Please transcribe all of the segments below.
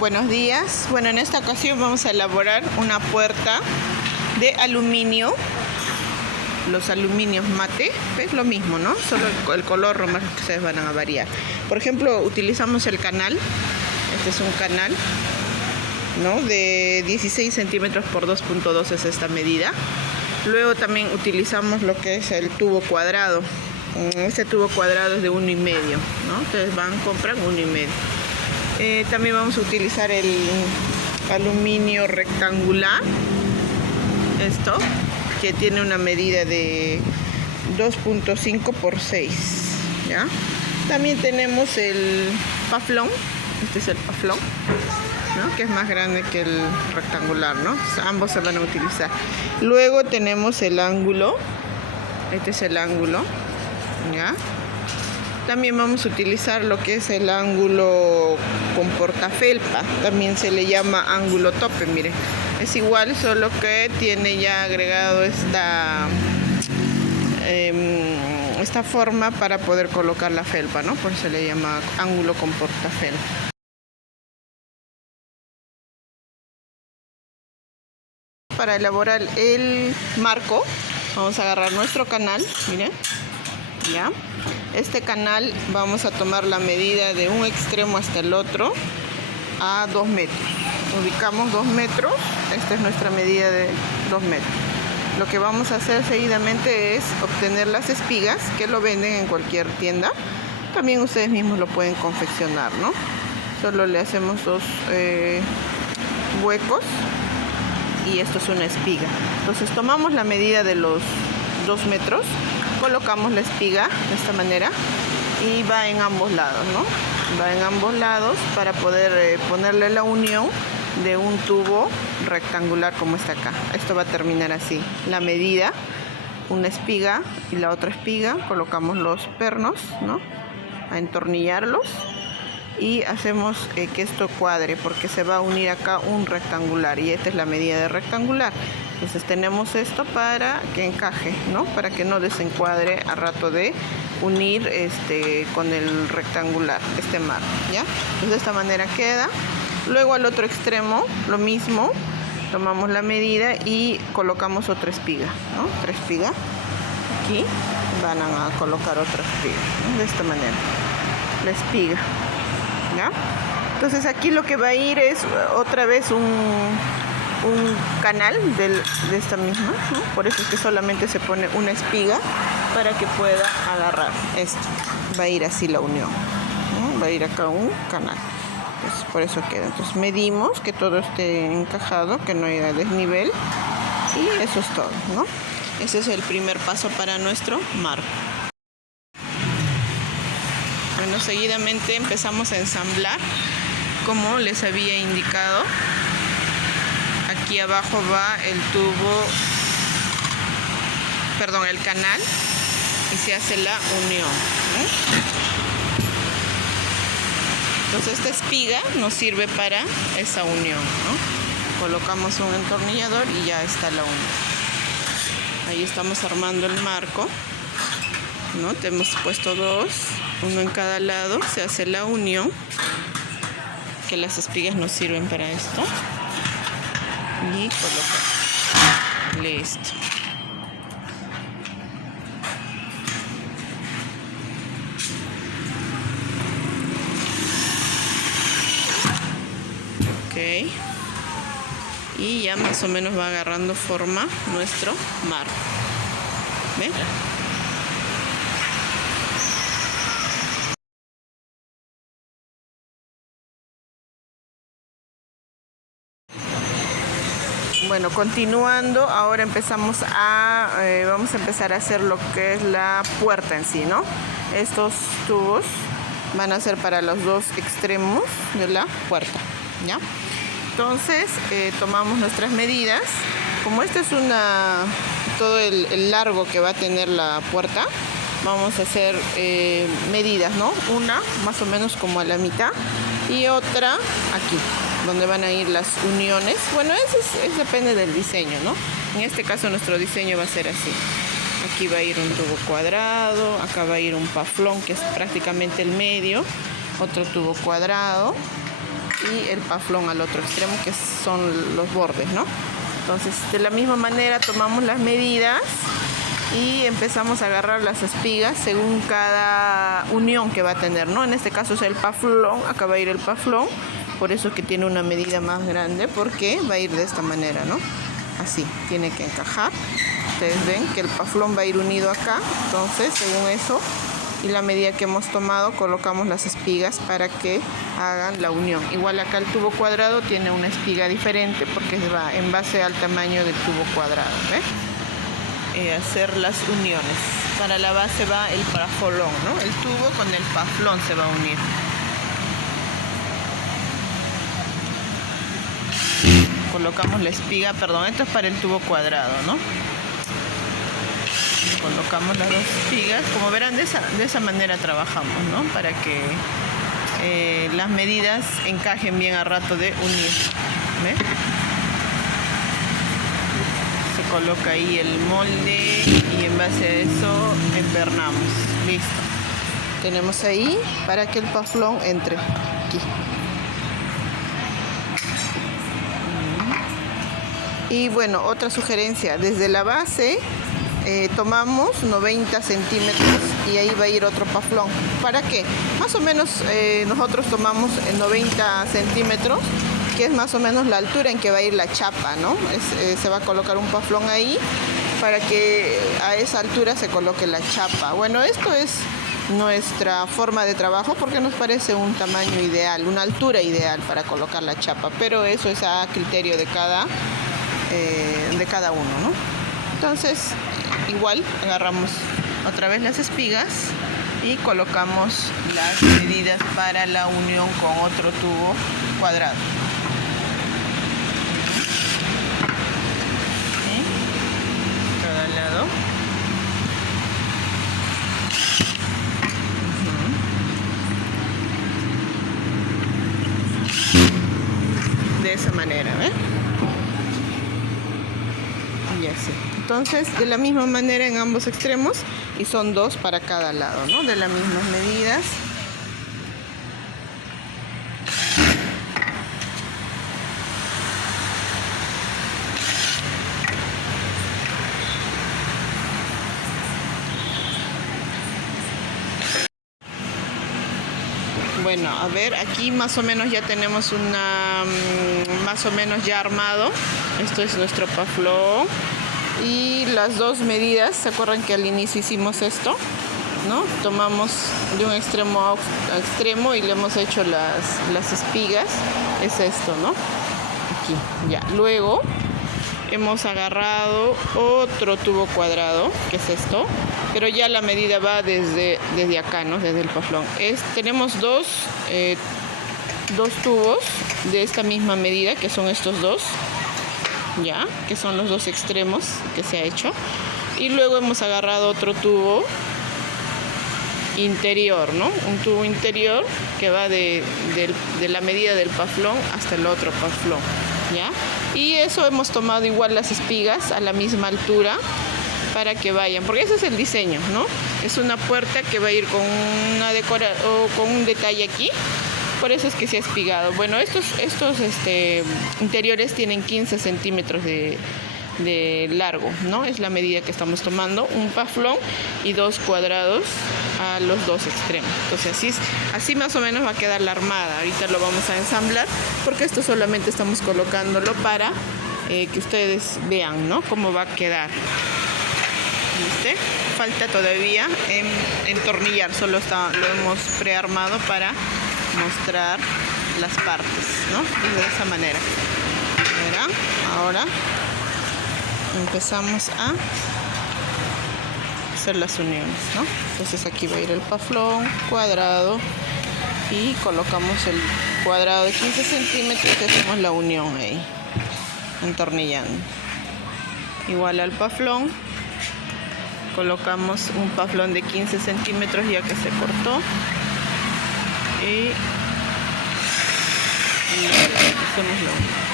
Buenos días. Bueno, en esta ocasión vamos a elaborar una puerta de aluminio. Los aluminios mate, es lo mismo, ¿no? Solo el color nomás que ustedes van a variar. Por ejemplo, utilizamos el canal. Este es un canal, ¿no? De 16 centímetros por 2.2 es esta medida. Luego también utilizamos lo que es el tubo cuadrado. Este tubo cuadrado es de 1,5, ¿no? Ustedes van, compran 1,5. También vamos a utilizar el aluminio rectangular, esto, que tiene una medida de 2.5 por 6, ¿ya? También tenemos el paflón, este es el paflón, ¿no? Que es más grande que el rectangular, ¿no? Ambos se van a utilizar. Luego tenemos el ángulo, este es el ángulo, ¿ya? También vamos a utilizar lo que es el ángulo con portafelpa, también se le llama ángulo tope, miren. Es igual, solo que tiene ya agregado esta forma para poder colocar la felpa, ¿no? Por eso se le llama ángulo con portafelpa. Para elaborar el marco, vamos a agarrar nuestro canal, miren, ¿ya? Este canal vamos a tomar la medida de un extremo hasta el otro a 2 metros. Ubicamos 2 metros, esta es nuestra medida de 2 metros. Lo que vamos a hacer seguidamente es obtener las espigas, que lo venden en cualquier tienda. También ustedes mismos lo pueden confeccionar, ¿no? Solo le hacemos 2 huecos y esto es una espiga. Entonces tomamos la medida de los 2 metros, colocamos la espiga de esta manera y va en ambos lados, ¿no? Va en ambos lados para poder ponerle la unión de un tubo rectangular como está acá. Esto va a terminar así. La medida, una espiga y la otra espiga, colocamos los pernos, ¿no? A entornillarlos y hacemos que esto cuadre, porque se va a unir acá un rectangular y esta es la medida de rectangular. Entonces tenemos esto para que encaje, ¿no? Para que no desencuadre a rato de unir con el rectangular, este marco, ¿ya? Entonces de esta manera queda. Luego al otro extremo lo mismo, tomamos la medida y colocamos otra espiga, ¿no? Otra espiga. Aquí van a colocar otra espiga, ¿no? De esta manera, la espiga, ¿ya? Entonces aquí lo que va a ir es otra vez un canal de esta misma, ¿no? Por eso es que solamente se pone una espiga para que pueda agarrar esto. Va a ir así la unión, ¿no? Va a ir acá un canal. Entonces, por eso queda. Entonces medimos que todo esté encajado, que no haya desnivel y eso es todo, ¿no? Ese es el primer paso para nuestro marco. Bueno, seguidamente empezamos a ensamblar como les había indicado. Aquí abajo va el tubo, perdón, el canal y se hace la unión, ¿eh? Entonces esta espiga nos sirve para esa unión, ¿no? Colocamos un entornillador y ya está la unión. Ahí estamos armando el marco, ¿no? Te hemos puesto 2, uno en cada lado, se hace la unión, que las espigas nos sirven para esto. Y colocar. Listo. Ok. Y ya más o menos va agarrando forma nuestro marco. ¿Ven? Bueno, continuando, ahora vamos a empezar a hacer lo que es la puerta en sí, ¿no? Estos tubos van a ser para los 2 extremos de la puerta, ¿ya? Entonces, tomamos nuestras medidas. Como este es todo el largo que va a tener la puerta, vamos a hacer medidas, ¿no? Una más o menos como a la mitad y otra aquí, donde van a ir las uniones. Bueno, eso depende del diseño, ¿no? En este caso nuestro diseño va a ser así. Aquí va a ir un tubo cuadrado, acá va a ir un paflón que es prácticamente el medio, otro tubo cuadrado, y el paflón al otro extremo, que son los bordes, ¿no? Entonces, de la misma manera tomamos las medidas y empezamos a agarrar las espigas según cada unión que va a tener, ¿no? En este caso es el paflón, acá va a ir el paflón, por eso que tiene una medida más grande, porque va a ir de esta manera, ¿no? Así, tiene que encajar. Ustedes ven que el paflón va a ir unido acá, entonces según eso y la medida que hemos tomado, colocamos las espigas para que hagan la unión. Igual acá el tubo cuadrado tiene una espiga diferente porque va en base al tamaño del tubo cuadrado, ¿ves? Hacer las uniones. Para la base va el paflón, ¿no? El tubo con el paflón se va a unir. Colocamos la espiga, perdón, esto es para el tubo cuadrado, ¿no? Colocamos las dos espigas, como verán, de esa manera trabajamos, ¿no? Para que las medidas encajen bien a rato de unir. ¿Ves? Se coloca ahí el molde y en base a eso empernamos. Listo. Tenemos ahí para que el paflón entre aquí. Y bueno, otra sugerencia, desde la base tomamos 90 centímetros y ahí va a ir otro paflón. ¿Para qué? Más o menos nosotros tomamos 90 centímetros, que es más o menos la altura en que va a ir la chapa, ¿no? Se va a colocar un paflón ahí para que a esa altura se coloque la chapa. Bueno, esto es nuestra forma de trabajo porque nos parece un tamaño ideal, una altura ideal para colocar la chapa, pero eso es a criterio de cada uno, ¿no? Entonces, igual agarramos otra vez las espigas y colocamos las medidas para la unión con otro tubo cuadrado. ¿Sí? Cada lado. De esa manera, ¿ves? Y así. Entonces, de la misma manera en ambos extremos, y son dos para cada lado, ¿no? De las mismas medidas. Bueno, a ver, aquí más o menos ya tenemos más o menos ya armado. Esto es nuestro paflón. Y las dos medidas, ¿se acuerdan que al inicio hicimos esto? ¿No? Tomamos de un extremo a extremo y le hemos hecho las espigas. Es esto, ¿no? Aquí, ya. Luego hemos agarrado otro tubo cuadrado, que es esto, pero ya la medida va desde acá, ¿no? Desde el paflón. Tenemos dos tubos de esta misma medida, que son estos dos, ya, que son los dos extremos que se ha hecho. Y luego hemos agarrado otro tubo interior, ¿no? Un tubo interior que va de la medida del paflón hasta el otro paflón, ¿ya? Y eso hemos tomado igual las espigas a la misma altura para que vayan, porque ese es el diseño, ¿no? Es una puerta que va a ir con una o con un detalle aquí, por eso es que se ha espigado. Bueno, estos interiores tienen 15 centímetros de largo, ¿no? Es la medida que estamos tomando, un paflón y dos cuadrados a los dos extremos. Entonces así más o menos va a quedar la armada. Ahorita lo vamos a ensamblar porque esto solamente estamos colocándolo para que ustedes vean, ¿no? Cómo va a quedar. ¿Viste? Falta todavía entornillar, solo lo hemos prearmado para mostrar las partes, ¿no? Y de esa manera. ¿Verán? Ahora empezamos a hacer las uniones, ¿no? Entonces aquí va a ir el paflón cuadrado y colocamos el cuadrado de 15 centímetros y hacemos la unión ahí, entornillando. Igual al paflón colocamos un paflón de 15 centímetros ya que se cortó y hacemos la unión.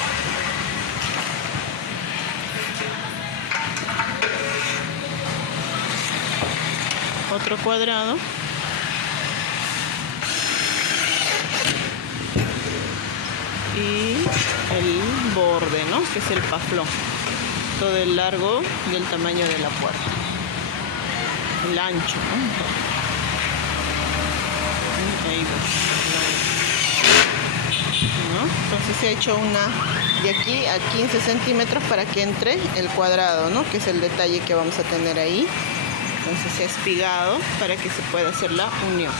Otro cuadrado. y el borde, ¿no? Que es el paflón. Todo el largo y el tamaño de la puerta. El ancho, Ahí ¿no? Entonces se ha hecho una de aquí a 15 centímetros para que entre el cuadrado, ¿no? Que es el detalle que vamos a tener ahí. Entonces se ha espigado para que se pueda hacer la unión.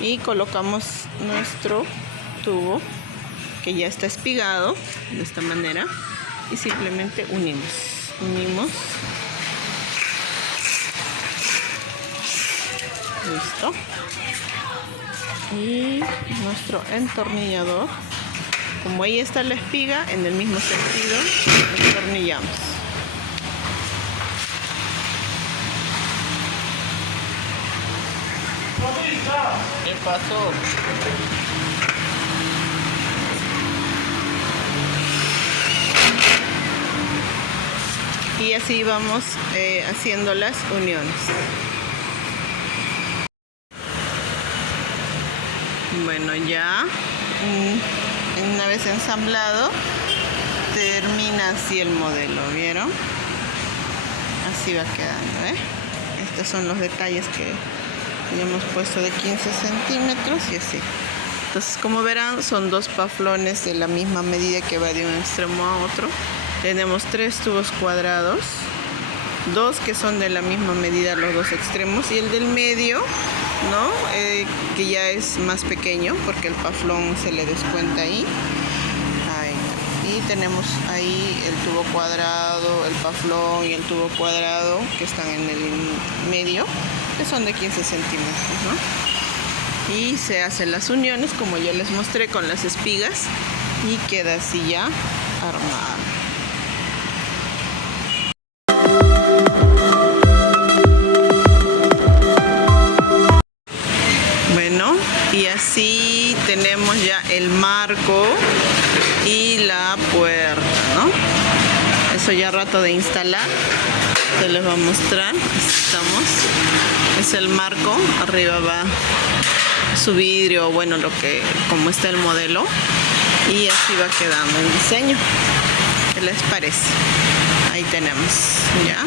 Y colocamos nuestro tubo que ya está espigado de esta manera y simplemente unimos. Listo. Y nuestro entornillador, como ahí está la espiga, en el mismo sentido entornillamos. ¿Qué pasó? Y así vamos haciendo las uniones. Bueno, ya una vez ensamblado termina así el modelo, ¿vieron? Así va quedando, ¿eh? Estos son los detalles que ya hemos puesto de 15 centímetros y así. Entonces, como verán, son dos paflones de la misma medida que va de un extremo a otro. Tenemos 3 tubos cuadrados, 2 que son de la misma medida los dos extremos y el del medio, ¿no? Que ya es más pequeño porque el paflón se le descuenta ahí. Y tenemos ahí el tubo cuadrado, el paflón y el tubo cuadrado que están en el medio, que son de 15 centímetros, ¿no? Y se hacen las uniones como ya les mostré con las espigas y queda así ya armada. Bueno, y así tenemos ya el marco y la puerta, ¿no? Eso ya rato de instalar, se les va a mostrar. Estamos, es el marco, arriba va su vidrio, bueno, como está el modelo, y así va quedando el diseño. ¿Qué les parece? Ahí tenemos, ¿ya?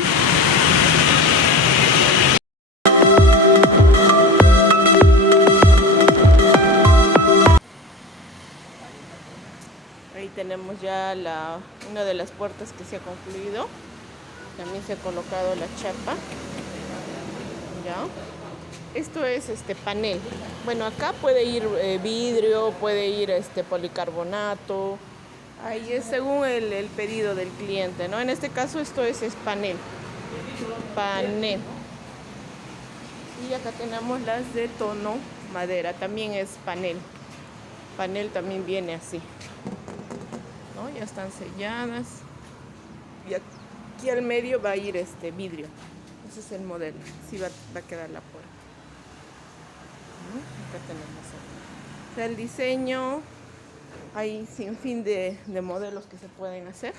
Ahí tenemos ya una de las puertas que se ha concluido. También se ha colocado la chapa. ¿Ya? Esto es panel. Bueno, acá puede ir vidrio, puede ir policarbonato. Ahí es según el pedido del cliente, ¿no? En este caso esto es panel. Panel. Y acá tenemos las de tono madera. También es panel. Panel también viene así. ¿No? Ya están selladas y aquí al medio va a ir vidrio. Ese es el modelo, así va a quedar la puerta. Acá tenemos el diseño, hay sin fin de modelos que se pueden hacer.